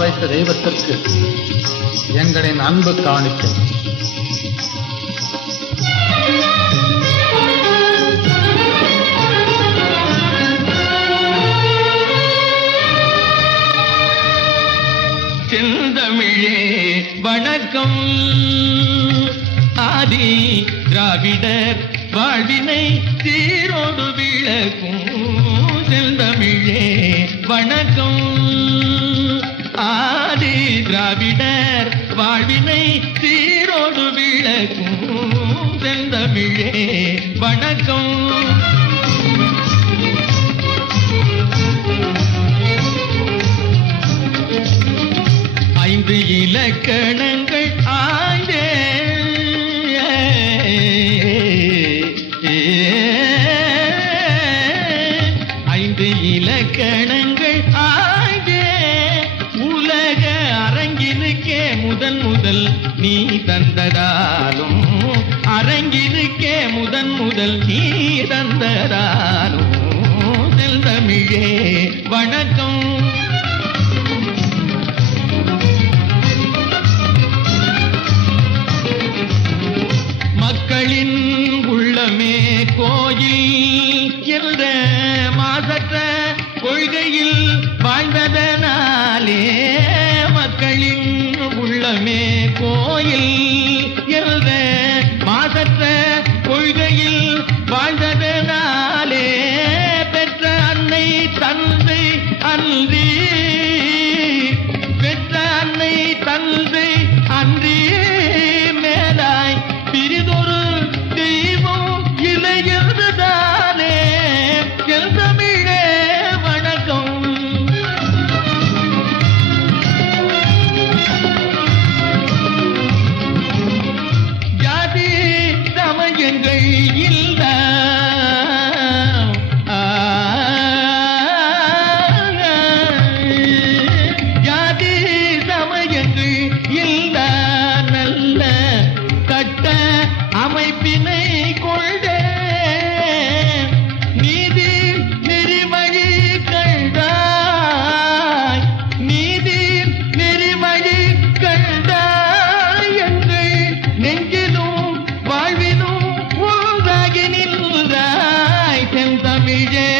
வைத்த தெய்வத்திற்கு எங்களின் அன்பு காணிக்கை. செந்தமிழே வணக்கம். ஆதி திராவிடர் வாழ்வினை சீரோடு விளக்கும் செந்தமிழே வணக்கம். ஆதி திராவிடர் வாழ்வினை சீரோடு விளக்கும் செந்தமிழே வணக்கம். ஐந்து இலக்கணங்கள் ஆய்ந்தே ஐந்து இலக்கணங்கள் ஆய்ந்தே உலக அரங்கினுக்கே முதல் நீ தந்ததாலும் அரங்கினுக்கே முதல் நீ தந்ததாலும் செந்தமிழே வணக்கம். மக்களின் உள்ளமே கோயில் என்ற மாசற்ற கொள்கையில் வாழ்ந்ததனாலே மக்களின் உள்ளமே கோயில் என்ற மாசற்ற கொள்கையில் வாழ்ந்ததனாலே பெற்ற அன்னை தந்தை அன்றி பெற்ற அன்னை தந்தை அன்றி மேலாய் பிரிதொரு தெய்வம் இளையதுதானே செந்தமிழே வணக்கம். ஜாதி சமயங்கள் இல்ல ஜாதி சமயங்கள் இல்ல நல்ல கட்ட அமைப்பினை கொண்ட நீதி நெறிவழி கண்டாய் நீதி நெறிவழி கண்டாய் எங்கள் நெஞ்சிலும் வாழ்விலும் ஒன்றாகி நின்றாய் செந்தமிழே